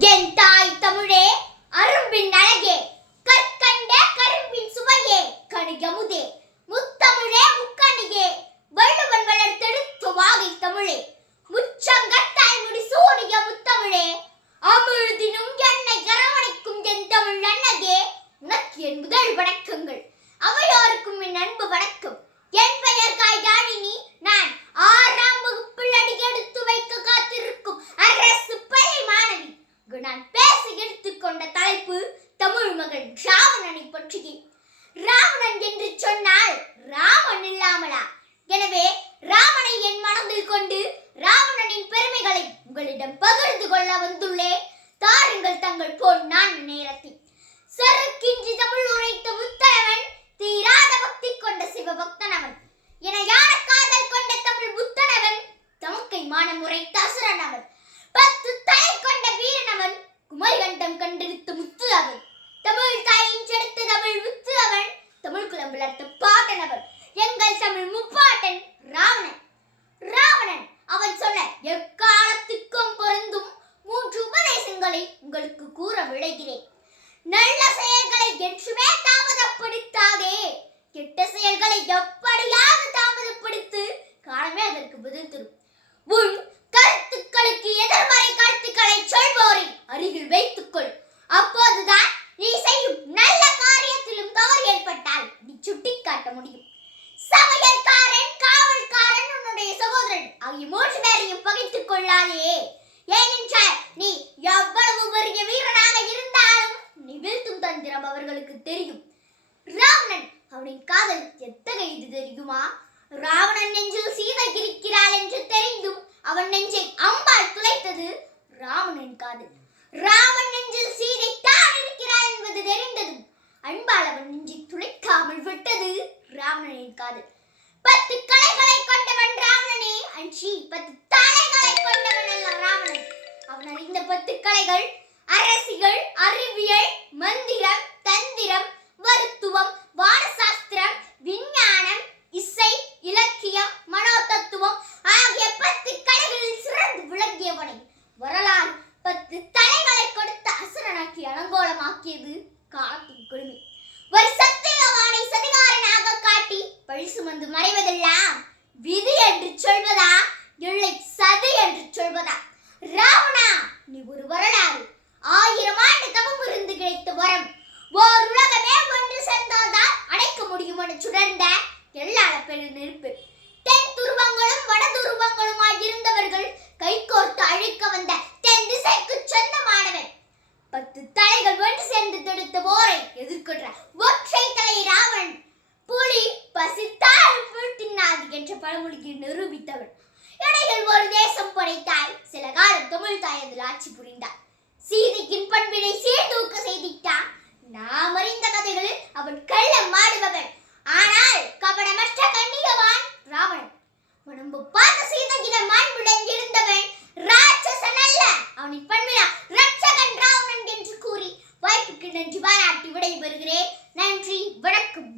என் தாய் தமிழே அரும்பின் ராவணனை ராவணன் என்று சொன்னால் ராமன் இல்லாமலா? எனவே ராமனை என் மனதில் கொண்டு ராவணனின் பெருமைகளை உங்களிடம் பகிர்ந்து கொள்ள வந்துள்ளேன் தாருங்கள் தங்கள் போன் நான் நேரத்தில். செருக்கின்றி தமிழ் உரைத்த முத்தனவன் தீராத பக்தி கொண்ட சிவபக்தனவன் என யார காதல் கொண்ட தமிழ் புத்தனவன் தமக்கை மானம் உரைத்த அசுரனவன் பத்து தலை கொண்ட வீரனவன் குமரிகண்டம் கண்டு முத்து அவன் தமிழ் தாயின் செடுத்த தமிழ் முத்து அவன் தமிழ் குலம் வளர்த்த பாட்டனவன் எங்கள் தமிழ் முப்பாட்டன் ராவணன் ராவணன் அவன் சொன்ன எக்காலத்துக்கும் பொருந்தும் மூன்று உபதேசங்களை உங்களுக்கு கூற விளைகிறேன் நல்ல செயல்களை என்றுமே தாமதப்படுத்தாதே. கெட்ட செயல்களை எப்படியாவது தாமதப்படுத்து காலமே அதற்கு பதில் தரும். உன் கருத்துக்களுக்கு எதிர்மறை கருத்துக்களை சொல்வோரை அருகில் வைத்துக்கொள். அப்போதுதான் நீ செய்யும் நல்ல காரியத்திலும் தவறு ஏற்பட்டால் நீ சுட்டிக்காட்ட முடியும். சமையல்காரன் காவல்காரன் உன்னுடைய சகோதரன் ஆகிய மூன்று பேரையும் பகைத்துக் கொள்ளாதே. அவனின் காதல் எத்தகையது தெரியுமா? ராவணன் நெஞ்சில் சீதை இருக்கிறாள் என்று தெரிந்தும் அவன் நெஞ்சை அம்பால் துளைத்தது ராவணன் காதல். ராமன் நெஞ்சில் சீதை தான் இருக்கிறாள் என்பது தெரிந்ததும் அன்பால் அவன் நெஞ்சை துளைக்காமல் விட்டது ராவணனின் காதல். பத்து கலைகளை கொண்டவன் ராவணனே. அஞ்சி பத்து தலைகளை கொண்டவன் அல்ல ராவணன். அவன் அறிந்த பத்து கலைகள் அரசியல் அறிவியல் இளங்கோலமாக்கியது காட்டும் காலத்தின் கொடுமை. ஒரு சத்தியவானை சதிகாரனாக காட்டி பழி சுமந்து மறைவதெல்லாம் விதி என்று சொல்வதா? இல்லை சதி என்று சொல்வதா? ராவணா நீ ஒரு வரலாறு. ஆயிரம் ஆண்டு தவம் இருந்து கிடைத்த வரம். ஓர் உலகமே ஒன்று சேர்ந்தால்தான் அடைக்க முடியும் என சுடர்ந்த எல்லாள பெரு நெருப்பு. தென் துருவங்களும் வட துருவங்களுமாய் இருந்தவர்கள் கைகோர்த்து அழிக்க வந்த பழமொழிக்கு நிரூபித்தவன் இடையில் ஒரு தேசம் படைத்தாய் சில காலம் தமிழ் தாயதில் ஆட்சி புரிந்தாய் சீதையின் பண்பினை சீர்தூக்க செய்திட்டான். நாம் அறிந்த கதைகளில் அவன் கள்ள மாடுபவன். ஆனால் கபடமற்ற கண்ணியவான் ராவணன். உடம்பு பார்த்த சீதையின மாண்புடன் இருந்தவன் ராட்சசன் அல்ல. அவனின் பண்பினா ரட்சகன் ராவணன் என்று கூறி வாய்ப்புக்கு நன்றி பாராட்டி விடைபெறுகிறேன். நன்றி வணக்கம்.